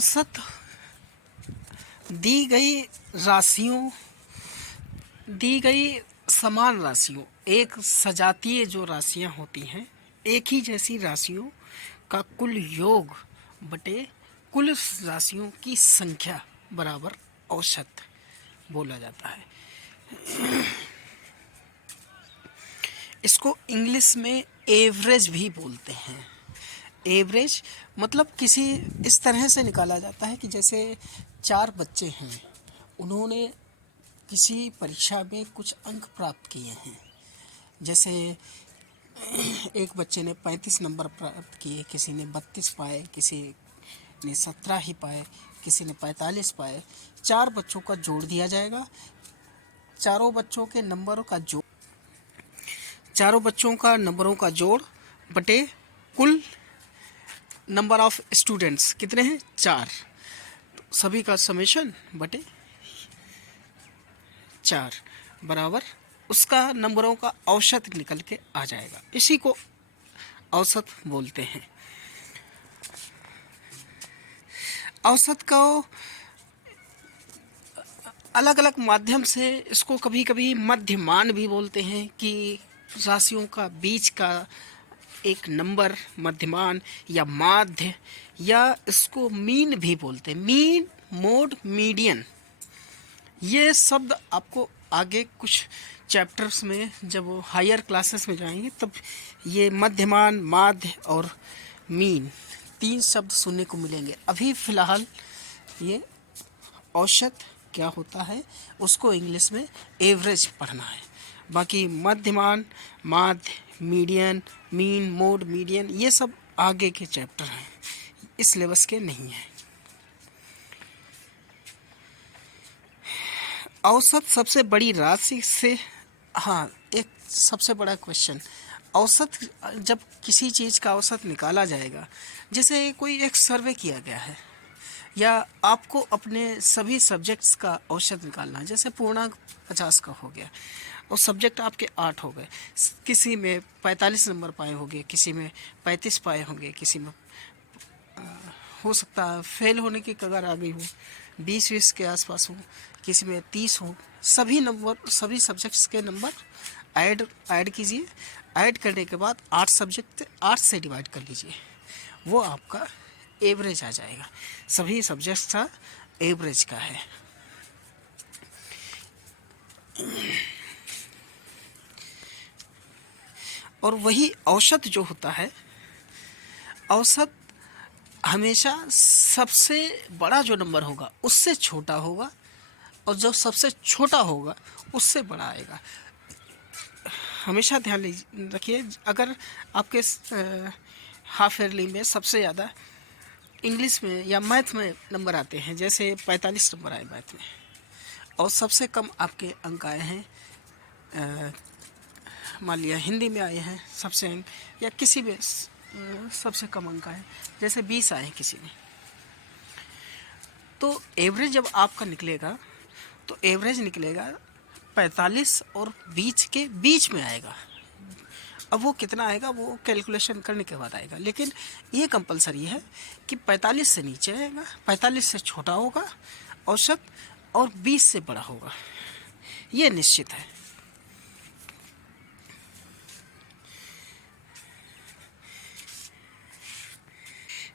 औसत दी गई राशियों दी गई समान राशियों, एक सजातीय जो राशियां होती हैं, एक ही जैसी राशियों का कुल योग बटे कुल राशियों की संख्या बराबर औसत बोला जाता है। इसको इंग्लिश में एवरेज भी बोलते हैं। एवरेज मतलब किसी इस तरह से निकाला जाता है कि जैसे 4 बच्चे हैं, उन्होंने किसी परीक्षा में कुछ अंक प्राप्त किए हैं। जैसे एक बच्चे ने 35 नंबर प्राप्त किए, किसी ने 32 पाए, किसी ने 17 ही पाए, किसी ने 45 पाए। 4 बच्चों का जोड़ दिया जाएगा। चारों बच्चों के नंबरों का जोड़ चारों बच्चों का नंबरों का जोड़ बटे कुल नंबर ऑफ स्टूडेंट्स कितने हैं, 4। सभी का समेशन बटे 4 बराबर उसका नंबरों का औसत निकल के आ जाएगा। इसी को औसत बोलते हैं। औसत को अलग अलग माध्यम से इसको कभी कभी मध्यमान भी बोलते हैं कि राशियों का बीच का एक नंबर मध्यमान या माध्य, या इसको मीन भी बोलते हैं। मीन, मोड, मीडियन, ये शब्द आपको आगे कुछ चैप्टर्स में जब वो हायर क्लासेस में जाएंगे तब ये मध्यमान, माध्य और मीन 3 शब्द सुनने को मिलेंगे। अभी फ़िलहाल ये औसत क्या होता है उसको इंग्लिश में एवरेज पढ़ना है। बाकी मध्यमान, माध्य, मीडियन, मीन, मोड, मीडियन ये सब आगे के चैप्टर हैं, इस सिलेबस के नहीं हैं। औसत सबसे बड़ी राशि से, हाँ, एक सबसे बड़ा क्वेश्चन, औसत जब किसी चीज़ का औसत निकाला जाएगा, जैसे कोई एक सर्वे किया गया है या आपको अपने सभी सब्जेक्ट्स का औसत निकालना है, जैसे पूर्णांक 50 का हो गया और सब्जेक्ट आपके 8 हो गए, किसी में 45 नंबर पाए होंगे, किसी में 35 पाए होंगे, किसी में हो सकता है फेल होने की कगार आ गई हो, 20 के आसपास हो, किसी में 30 हो। सभी नंबर, सभी सब्जेक्ट्स के नंबर ऐड कीजिए। ऐड करने के बाद 8 सब्जेक्ट 8 से डिवाइड कर लीजिए, वो आपका एवरेज आ जाएगा। सभी सब्जेक्ट्स का एवरेज का है। और वही औसत जो होता है, औसत हमेशा सबसे बड़ा जो नंबर होगा उससे छोटा होगा, और जो सबसे छोटा होगा उससे बड़ा आएगा। हमेशा ध्यान रखिए, अगर आपके हाफ ईयरली में सबसे ज़्यादा इंग्लिश में या मैथ में नंबर आते हैं, जैसे 45 नंबर आए मैथ में, और सबसे कम आपके अंक आए हैं, मान लिया हिंदी में आए हैं सबसे अंक, या किसी में सबसे कम अंक आए, जैसे 20 आए हैं किसी में, तो एवरेज जब आपका निकलेगा तो एवरेज निकलेगा 45 और 20 के बीच में आएगा। अब वो कितना आएगा वो कैलकुलेशन करने के बाद आएगा, लेकिन ये कंपलसरी है कि 45 से नीचे आएगा, 45 से छोटा होगा औसत, और 20 से बड़ा होगा, ये निश्चित है।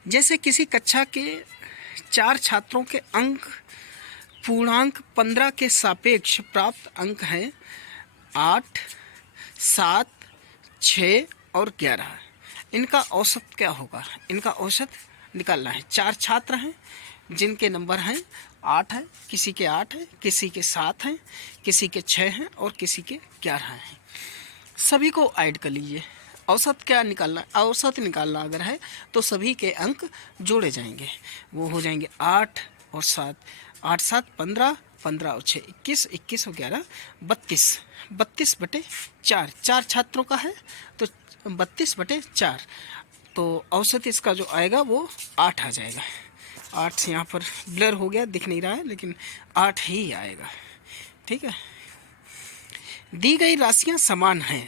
जैसे किसी कक्षा के 4 छात्रों के अंक पूर्णांक 15 के सापेक्ष प्राप्त अंक हैं 8, 7, 6 और 11। इनका औसत क्या होगा, इनका औसत निकालना है। 4 छात्र हैं जिनके नंबर हैं 8 है, किसी के 8 है, किसी के 7 हैं, किसी के 6 हैं और किसी के 11 हैं। सभी को ऐड कर लीजिए। औसत क्या निकालना, औसत निकालना अगर है तो सभी के अंक जोड़े जाएंगे, वो हो जाएंगे 8 और 7, 8 7 15, 15 और 6 21, 21 और 11 32, 32 बटे 4, 4 छात्रों का है तो 32 बटे 4, तो औसत इसका जो आएगा वो 8 आ जाएगा। 8 यहाँ पर ब्लर हो गया, दिख नहीं रहा है, लेकिन 8 ही आएगा। ठीक है। दी गई राशियाँ समान हैं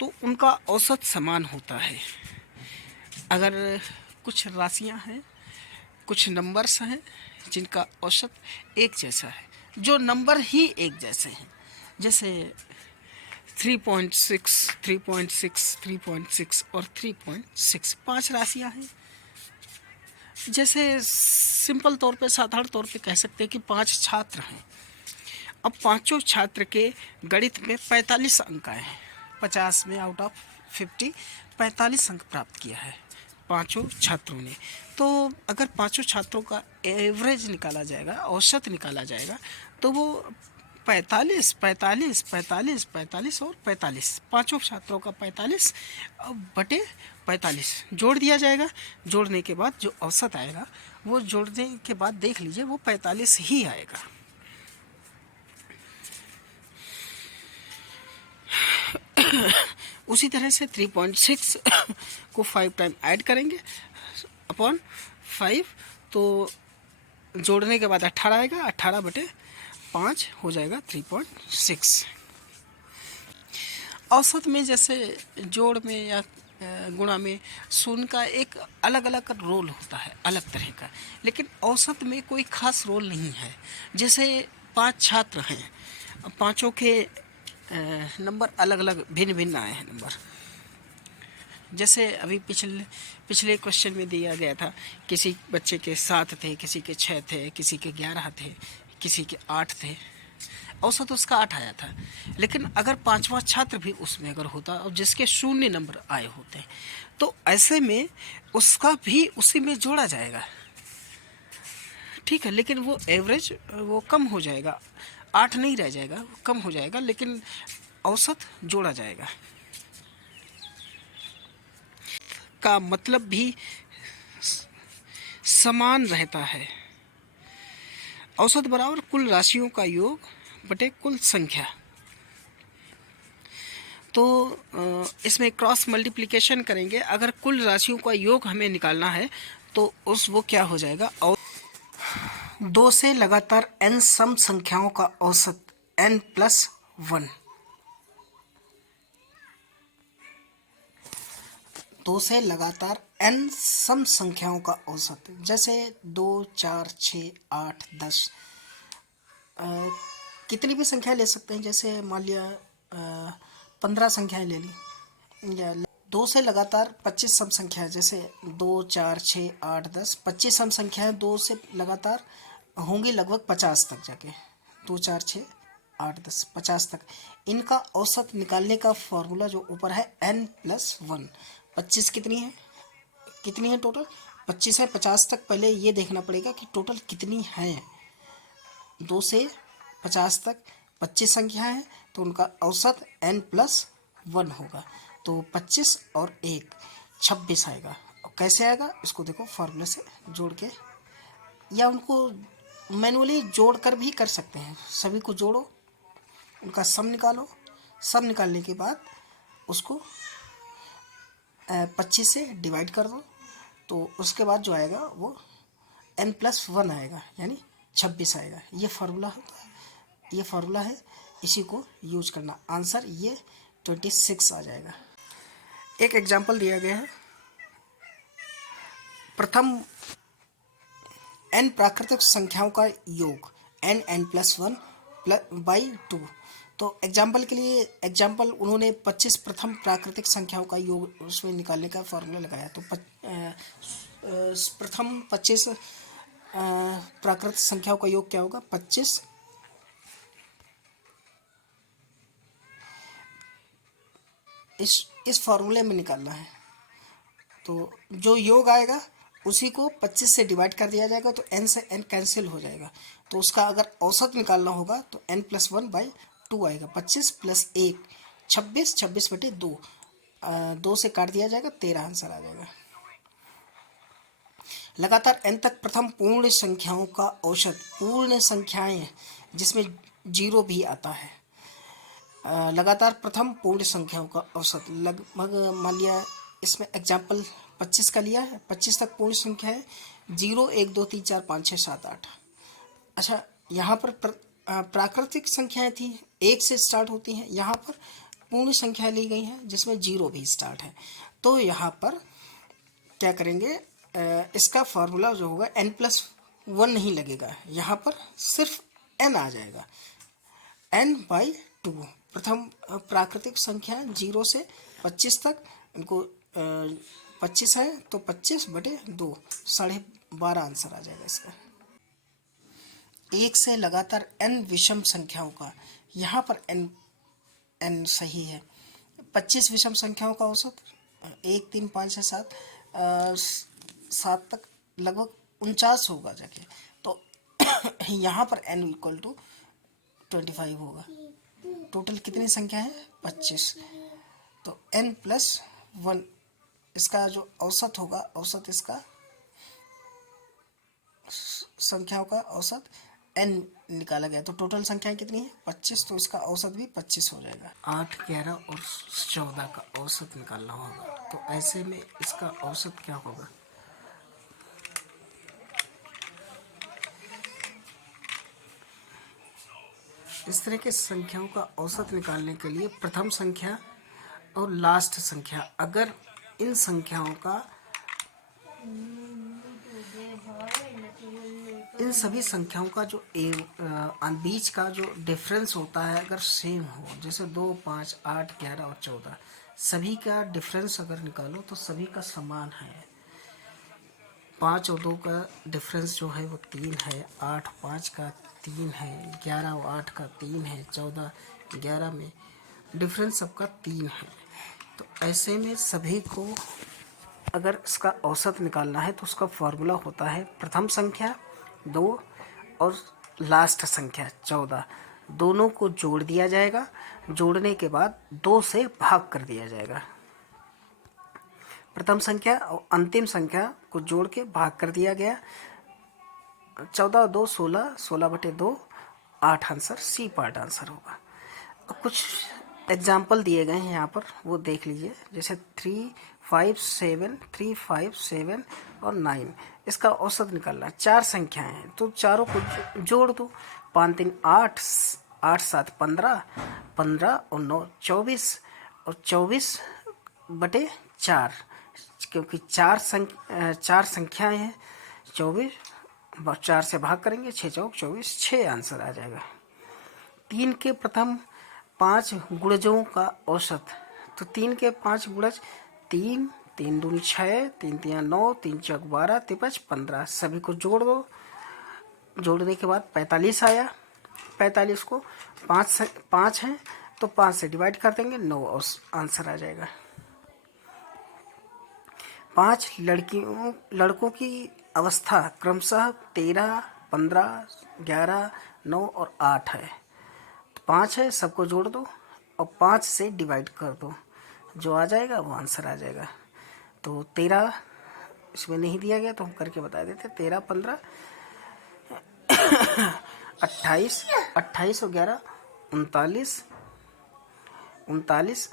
तो उनका औसत समान होता है। अगर कुछ राशियाँ हैं कुछ नंबर्स हैं जिनका औसत एक जैसा है, जो नंबर ही एक जैसे हैं, जैसे 3.6, 3.6, 3.6 और 3.6 5 राशियां हैं। जैसे सिंपल तौर पे, साधारण तौर पे कह सकते हैं कि 5 छात्र हैं। अब पांचों छात्र के गणित में 45 अंक आए हैं। 50 में आउट ऑफ 50 45 अंक प्राप्त किया है पांचों छात्रों ने। तो अगर पांचों छात्रों का एवरेज निकाला जाएगा, औसत निकाला जाएगा, तो वो 45, 45, 45, 45 और 45, पांचों छात्रों का 45 बटे 45 जोड़ दिया जाएगा। जोड़ने के बाद जो औसत आएगा, वो जोड़ने के बाद देख लीजिए वो 45 ही आएगा। उसी तरह से 3.6 को 5 टाइम ऐड करेंगे अपॉन 5, तो जोड़ने के बाद 18 आएगा। 18 बटे 5 हो जाएगा 3.6। औसत में जैसे जोड़ में या गुणा में शून्य का एक अलग अलग रोल होता है, अलग तरह का, लेकिन औसत में कोई खास रोल नहीं है। जैसे 5 छात्र हैं, पांचों के नंबर अलग अलग भिन्न भिन्न आए हैं नंबर। जैसे अभी पिछले क्वेश्चन में दिया गया था, किसी बच्चे के 7 थे, किसी के 6 थे, किसी के 11 थे, किसी के 8 थे, औसत उसका 8 आया था। लेकिन अगर 5वां छात्र भी उसमें अगर होता और जिसके 0 नंबर आए होते, तो ऐसे में उसका भी उसी में जोड़ा जाएगा, ठीक है। लेकिन वो एवरेज वो कम हो जाएगा, 8 नहीं रह जाएगा, कम हो जाएगा, लेकिन औसत जोड़ा जाएगा। का मतलब भी समान रहता है। औसत बराबर कुल राशियों का योग बटे कुल संख्या। तो इसमें क्रॉस मल्टीप्लिकेशन करेंगे। अगर कुल राशियों का योग हमें निकालना है तो वो क्या हो जाएगा, और 2 से लगातार n सम संख्याओं का औसत n+1। 2 से लगातार n सम संख्याओं का औसत, जैसे 2, 4, 6, 8, 10, कितनी भी संख्या ले सकते हैं। जैसे मान लिया 15 संख्याएं ले ली, या 2 से लगातार 25 सम संख्याएं, जैसे 2, 4, 6, 8, 10, 25 सम संख्याएं 2 से लगातार होंगी लगभग 50 तक जाके, 2, 4, 6, 8, 10, 50 तक। इनका औसत निकालने का फॉर्मूला जो ऊपर है n+1। 25 कितनी है टोटल, 25 है। 50 तक पहले ये देखना पड़ेगा कि टोटल कितनी है। 2 से 50 तक 25 संख्या है, तो उनका औसत n+1 होगा। तो 25 और 1 26 आएगा। और कैसे आएगा इसको देखो, फार्मूले से जोड़ के, या उनको मैनुअली जोड़ कर भी कर सकते हैं। सभी को जोड़ो, उनका सम निकालो, सम निकालने के बाद उसको 25 से डिवाइड कर दो, तो उसके बाद जो आएगा वो n+1 आएगा, यानी 26 आएगा। ये फार्मूला होता है, ये फार्मूला है, इसी को यूज करना। आंसर ये 26 आ जाएगा। एक एग्जांपल दिया गया है, प्रथम n प्राकृतिक संख्याओं का योग n+1/2। तो एग्जाम्पल के लिए उन्होंने 25 प्रथम प्राकृतिक संख्याओं का योग उसमें निकालने का फॉर्मूला लगाया। तो प्रथम 25 प्राकृतिक संख्याओं का योग क्या होगा, 25 इस फॉर्मूले में निकालना है। तो जो योग आएगा उसी को 25 से डिवाइड कर दिया जाएगा, तो n से n कैंसिल हो जाएगा। तो उसका अगर औसत निकालना होगा तो n+1/2 आएगा। 25 + 1 26, 26/2, 2 से काट दिया जाएगा, 13 आंसर आ जाएगा। लगातार n तक प्रथम पूर्ण संख्याओं का औसत, पूर्ण संख्याएं जिसमें 0 भी आता है, लगातार प्रथम पूर्ण संख्याओं का औसत लगभग, मान लिया इसमें एग्जाम्पल 25 का लिया है। 25 तक पूर्ण संख्या है 0, 1, 2, 3, 4, 5, 6, 7, 8। अच्छा, यहाँ पर प्राकृतिक संख्याएं थी, 1 से स्टार्ट होती हैं। यहाँ पर पूर्ण संख्या ली गई है जिसमें 0 भी स्टार्ट है। तो यहाँ पर क्या करेंगे, इसका फार्मूला जो होगा n+1 नहीं लगेगा, यहाँ पर सिर्फ n आ जाएगा, n/2। प्रथम प्राकृतिक संख्या 0 से 25 तक, इनको 25 है तो 25/2, 12.5 आंसर आ जाएगा इसका। एक से लगातार n विषम संख्याओं का, यहाँ पर n सही है। 25 विषम संख्याओं का औसत 1, 3, 5, 6, 7 तक लगभग 49 होगा जाके, तो यहाँ पर n = 25 होगा। टोटल कितनी संख्या है? 25। तो n+1 इसका जो औसत होगा, औसत इसका संख्याओं का औसत n निकाला गया, तो टोटल संख्याएं कितनी है? 25, तो इसका औसत भी 25 हो जाएगा। 8, 11 और 14 का औसत निकालना होगा, तो ऐसे में इसका औसत क्या होगा? इस तरह के संख्याओं का औसत निकालने के लिए प्रथम संख्या और लास्ट संख्या, अगर इन संख्याओं का, इन सभी संख्याओं का जो बीच का जो डिफरेंस होता है अगर सेम हो, जैसे 2, 5, 8, 11 और 14, सभी का डिफरेंस अगर निकालो तो सभी का समान है। 5 और 2 का डिफरेंस जो है वो 3 है, 8 5 का 3 है, 11 और 8 का 3 है, 14 11 में डिफरेंस सबका 3 है। तो ऐसे में सभी को अगर इसका औसत निकालना है तो उसका फॉर्मूला होता है प्रथम संख्या 2 और लास्ट संख्या 14, दोनों को जोड़ दिया जाएगा, जोड़ने के बाद 2 से भाग कर दिया जाएगा। प्रथम संख्या और अंतिम संख्या को जोड़ के भाग कर दिया गया, 14 2 16, 16/2, 8 आंसर, सी पार्ट आंसर होगा। कुछ एग्जाम्पल दिए गए हैं यहाँ पर, वो देख लीजिए, जैसे 3, 5, 7, 3, 5, 7 और 9, इसका औसत निकालना है। 4 संख्याएं हैं तो चारों को जोड़ दो, 5 3 8, 8 7 15, 15 और 9 24, और 24/4, क्योंकि 4 संख्याएं हैं, 24 4 से भाग करेंगे, 6 चौक 24, 6 आंसर आ जाएगा। 3 के प्रथम 5 गुणजों का औसत, तो 3 के 5 गुणज 3, 3 दूनी 6, 3 3 9, 3 चौक 12, 3 15, सभी को जोड़ दो, जोड़ने के बाद 45 आया। 45 को 5 है तो 5 से डिवाइड कर देंगे, 9 आंसर आ जाएगा। 5 लड़कों की अवस्था क्रमशः 13, 15, 11, 9 और 8 है। 5 है, सबको जोड़ दो और 5 से डिवाइड कर दो, जो आ जाएगा वो आंसर आ जाएगा। तो 13 इसमें नहीं दिया गया तो हम करके बता देते, 13 15 28, 28 और 11 39, 39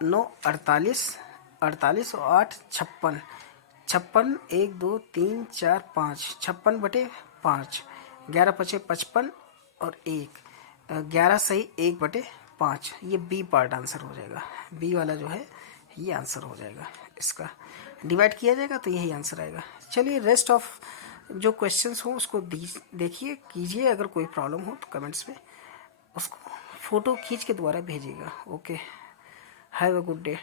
9 48, 48 और 8 56, 56 1 2 3 4 5, 56/5, 11 5 55 और 1, 11 सही 1/5, ये बी पार्ट आंसर हो जाएगा। बी वाला जो है ये आंसर हो जाएगा, इसका डिवाइड किया जाएगा तो यही आंसर आएगा। चलिए रेस्ट ऑफ जो क्वेश्चंस हो उसको देखिए, कीजिए, अगर कोई प्रॉब्लम हो तो कमेंट्स में उसको फ़ोटो खींच के दोबारा भेजिएगा। Okay, have a good day.